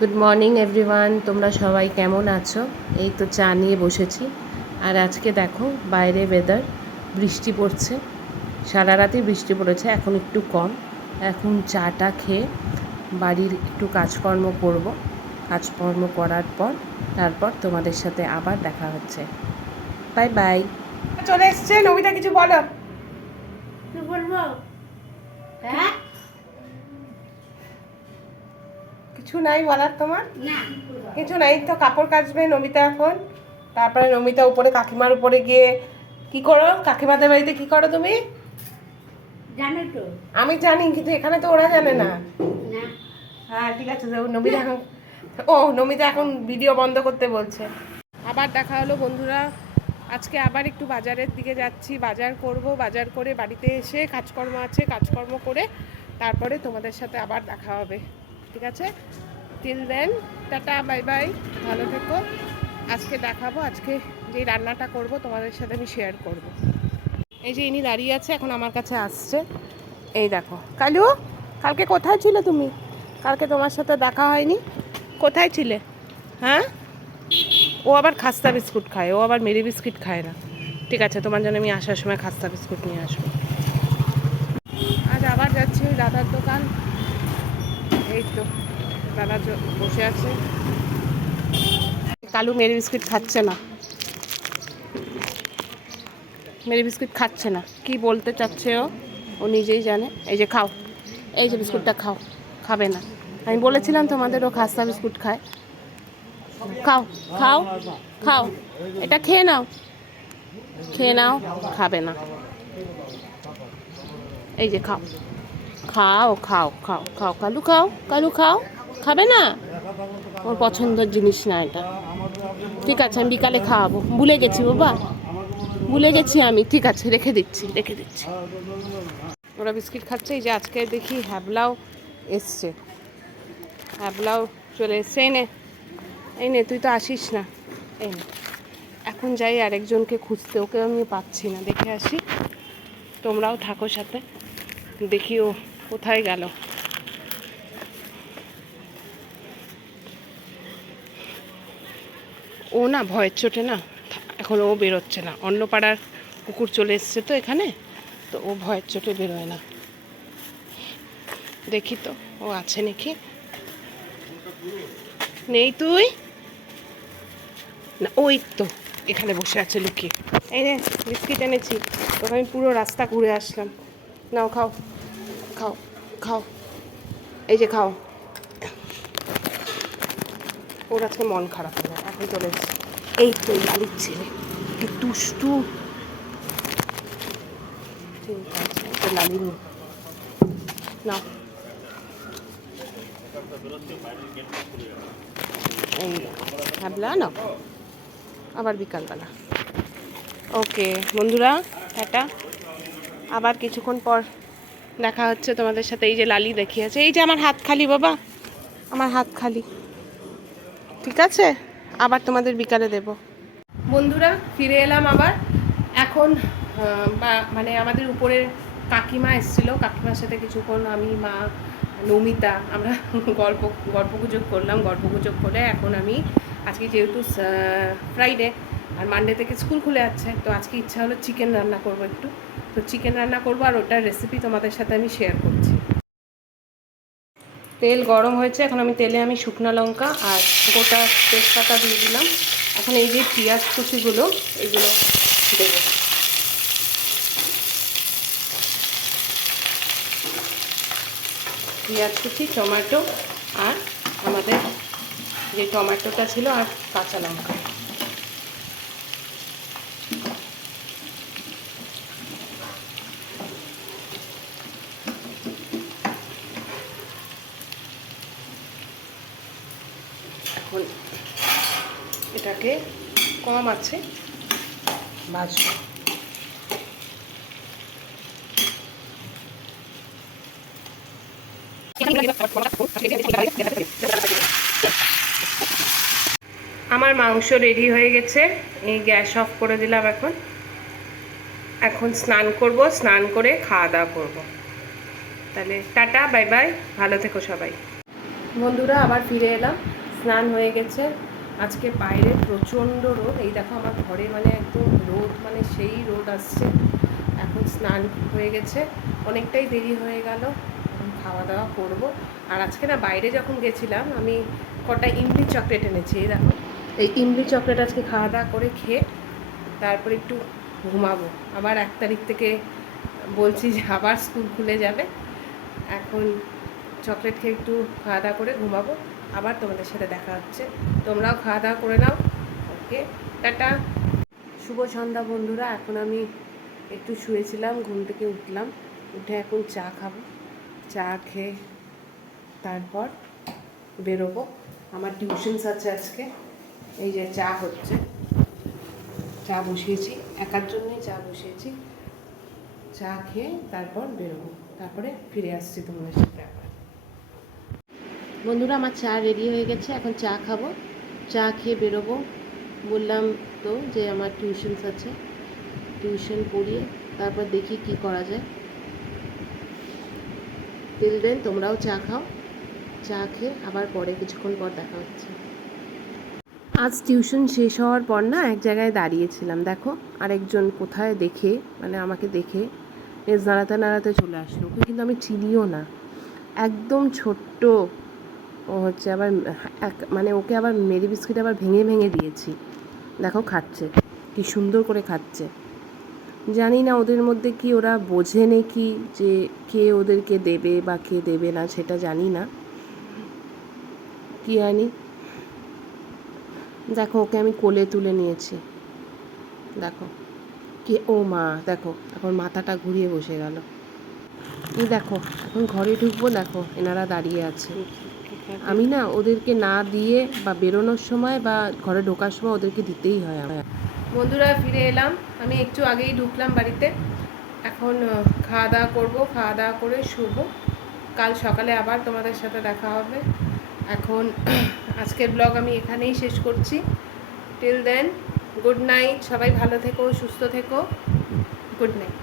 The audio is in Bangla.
গুড মর্নিং এভরিওয়ান, তোমরা সবাই কেমন আছো? এই তো চা নিয়ে বসেছি। আর আজকে দেখো বাইরে ওয়েদার, বৃষ্টি পড়ছে, সারা রাতই বৃষ্টি পড়েছে, এখন একটু কম। এখন চাটা খেয়ে বাড়ির একটু কাজকর্ম করব। কাজকর্ম করার পর তারপর তোমাদের সাথে আবার দেখা হচ্ছে। Bye bye. চলে এসছে নমিতা, কিছু বলো। কি বলবো? হ্যাঁ, কিছু নাই বলার তোমার? না কিছু নাই তো, কাপড় কাচবে নমিতা এখন। তারপরে নমিতা উপরে কাকিমার উপরে গিয়ে কি করো, কাকিমাদের বাড়িতে কি করো তুমি? জানো তো আমি জানি, কিন্তু এখানে তো ওরা জানে না। না। হ্যাঁ ঠিক আছে, নমিতা এখন নমিতা এখন ভিডিও বন্ধ করতে বলছে। আবার দেখা হলো বন্ধুরা। আজকে আবার একটু বাজারের দিকে যাচ্ছি, বাজার করব। বাজার করে বাড়িতে এসে কাজকর্ম আছে, কাজকর্ম করে তারপরে তোমাদের সাথে আবার দেখা হবে। ঠিক আছে, till then tata, bye bye, ভালো থেকো। আজকে দেখাবো, আজকে যেই রান্নাটা করব তোমাদের সাথে আমি শেয়ার করব। এই যে ইনি দাঁড়িয়ে আছে, এখন আমার কাছে আসছে। এই দেখো কালু, কালকে কোথায় ছিলে তুমি? কালকে তোমার সাথে দেখা হয়নি, কোথায় ছিলে? হ্যাঁ, ও আবার খাস্তা বিস্কুট খায়, ও আবার মেরি বিস্কুট খায় না। ঠিক আছে, তোমার জন্য আমি আসার সময় খাস্তা বিস্কুট নিয়ে আসবো। আজ আবার যাচ্ছি ওই দাদার দোকান। এই তো দাদা বসে আছে। কালু মেরি বিস্কুট খাচ্ছে না, মেরি বিস্কুট খাচ্ছে না। কি বলতে চাচ্ছে ও, ও নিজেই জানে। এই যে খাও, এই যে বিস্কুটটা খাও। খাবে না, আমি বলেছিলাম তোমাদের ও খাস্তা বিস্কুট খায়। খাও খাও খাও, এটা খেয়ে নাও, খেয়ে নাও। খাবে না, এই যে খাও, খাও খাও খাও খাও, কালু খাও, কালু খাও। খাবে না, ওর পছন্দের জিনিস না এটা। ঠিক আছে, আমি বিকালে খাওয়াবো। ভুলে গেছি বাবা, ভুলে গেছি আমি। ঠিক আছে, রেখে দিচ্ছি, রেখে দিচ্ছি। ওরা বিস্কিট খাচ্ছে। এই যে আজকে দেখি হ্যাবলাও এসছে, হ্যাবলাও চলে এসছে। এই নে, এই নে, তুই তো আসিস না। এই নে, এখন যাই আরেকজনকে খুঁজতে, ওকে আমি পাচ্ছি না। দেখে আসি, তোমরাও থাকো সাথে, দেখি ও কোথায় গেল। ও না ভয়ের চোটে না এখন ও বেরোচ্ছে না। অন্য পাড়ার কুকুর চলে এসছে তো এখানে, তো ও ভয়ের চোটে বেরোয় না। দেখি তো ও আছে নাকি। নেই তুই না, ওই তো এখানে বসে আছে লুকিয়ে। এই রে, বিস্কিট এনেছি তোকে, আমি পুরো রাস্তা ঘুরে আসলাম। নাও খাও, খাও খাও, এই যে খাও। ওর আজকে মন খারাপ হলো, এখন চলে এসছে। এই তো লালির ছেলে, কি দুষ্টু। ঠিক আছে, তো লালি নি, নাও। এই হ্যাবলা নাও, আবার বিকালবেলা। ওকে বন্ধুরা, টাটা, আবার কিছুক্ষণ পর দেখা হচ্ছে তোমাদের সাথে। এই যে লালি দেখিয়েছে, এই যে আমার হাত খালি বাবা, আমার হাত খালি। ঠিক আছে, আবার তোমাদের বিকালে দেব। বন্ধুরা ফিরে এলাম আবার। এখন মানে আমাদের উপরের কাকিমা এসেছিলো, কাকিমার সাথে কিছুক্ষণ আমি, মা, নমিতা আমরা গল্পগুজব করলাম। গল্পগুজব করে এখন আমি, আজকে যেহেতু ফ্রাইডে আর মানডে থেকে স্কুল খুলে যাচ্ছে, তো আজকে ইচ্ছা হলো চিকেন রান্না করব একটু। তো চিকেন রান্না করবো, আর ওটার রেসিপি তোমাদের সাথে আমি শেয়ার করছি। তেল গরম হয়েছে, এখন তেলে আমি শুকনো লঙ্কা আর গোটা তেজপাতা দিয়ে দিলাম। এখন এই যে পেঁয়াজ কুচিগুলো, এগুলো দেবো। পেঁয়াজ কুচি, টমেটো, আর আমাদের যে টমেটোটা ছিল, আর কাঁচা লঙ্কা। এখন এটাকে কম আছে ভাজবো। আমার মাংস রেডি হয়ে গেছে, এই গ্যাস অফ করে দিলাম। এখন এখন স্নান করব, স্নান করে খাওয়া দাওয়া করবো। তাহলে টাটা, বাই বাই, ভালো থেকো সবাই। বন্ধুরা আবার ফিরে এলাম, স্নান হয়ে গেছে। আজকে বাইরে প্রচণ্ড রোদ, এই দেখো আমার ঘরে মানে একদম রোদ, মানে সেই রোদ আসছে। এখন স্নান হয়ে গেছে, অনেকটাই দেরি হয়ে গেল, এখন খাওয়া দাওয়া করব। আর আজকে না বাইরে যখন গেছিলাম আমি কটা ইমলি চকলেট এনেছি, এই দেখো এই ইমলি চকলেট আজকে খাওয়া দাওয়া করে খেয়ে তারপর একটু ঘুমাবো। আবার 1 তারিখ থেকে বলছি যে আবার স্কুল খুলে যাবে। এখন চকলেট খেয়ে একটু খাওয়া দাওয়া করে ঘুমাবো, আবার তোমাদের সাথে দেখা হচ্ছে। তোমরাও খাওয়া দাওয়া করে নাও। ওকে, টাটা। শুভ সন্ধ্যা বন্ধুরা। এখন আমি একটু শুয়েছিলাম, ঘুম থেকে উঠলাম, উঠে এখন চা খাবো। চা খেয়ে তারপর বেরোবো, আমার টিউশনস আছে আজকে। এই যে চা হচ্ছে, চা বসিয়েছি, একার জন্যই চা বসিয়েছি। চা খেয়ে তারপর বেরোবো, তারপরে ফিরে আসছি তোমাদের সাথে আবার। বন্ধুরা আমার চা রেডি হয়ে গেছে, এখন চা খাবো, চা খেয়ে বেরোবো। বললাম তো যে আমার টিউশনস আছে, টিউশন পড়িয়ে তারপর দেখি কি করা যায়। টিল দেন তোমরাও চা খাও, চা খেয়ে আবার পরে কিছুক্ষণ পর দেখা হচ্ছে। আজ টিউশন শেষ হওয়ার পর না এক জায়গায় দাঁড়িয়েছিলাম, দেখো আরেকজন কোথায় দেখে, মানে আমাকে দেখে লেজ নাড়াতে নাড়াতে চলে আসলো। ওকে কিন্তু আমি চিনিও না, একদম ছোট্ট। ও হচ্ছে আবার মানে ওকে আবার মেরি বিস্কিট আবার ভেঙে ভেঙে দিয়েছি, দেখো খাচ্ছে, কি সুন্দর করে খাচ্ছে। জানি না ওদের মধ্যে কি ওরা বোঝে নাকি যে কে ওদেরকে দেবে বা কে দেবে না, সেটা জানি না, কি জানি। দেখো ওকে আমি কোলে তুলে নিয়েছি, দেখো কে, ও মা দেখো এখন মাথাটা ঘুরিয়ে বসে গেল। এই দেখো এখন ঘরে ঢুকবো, দেখো এনারা দাঁড়িয়ে আছে। আমি না ওদেরকে না দিয়ে বা বেরোনোর সময় বা ঘরে ঢোকার সময় ওদেরকে দিতেই হয় আমার। বন্ধুরা ফিরে এলাম, আমি একটু আগেই ঢুকলাম বাড়িতে। এখন খাওয়া দাওয়া করবো, খাওয়া দাওয়া করে শুবো, কাল সকালে আবার তোমাদের সাথে দেখা হবে। এখন আজকের ব্লগ আমি এখানেই শেষ করছি। টিল দেন গুড নাইট, সবাই ভালো থেকো, সুস্থ থেকো, গুড নাইট।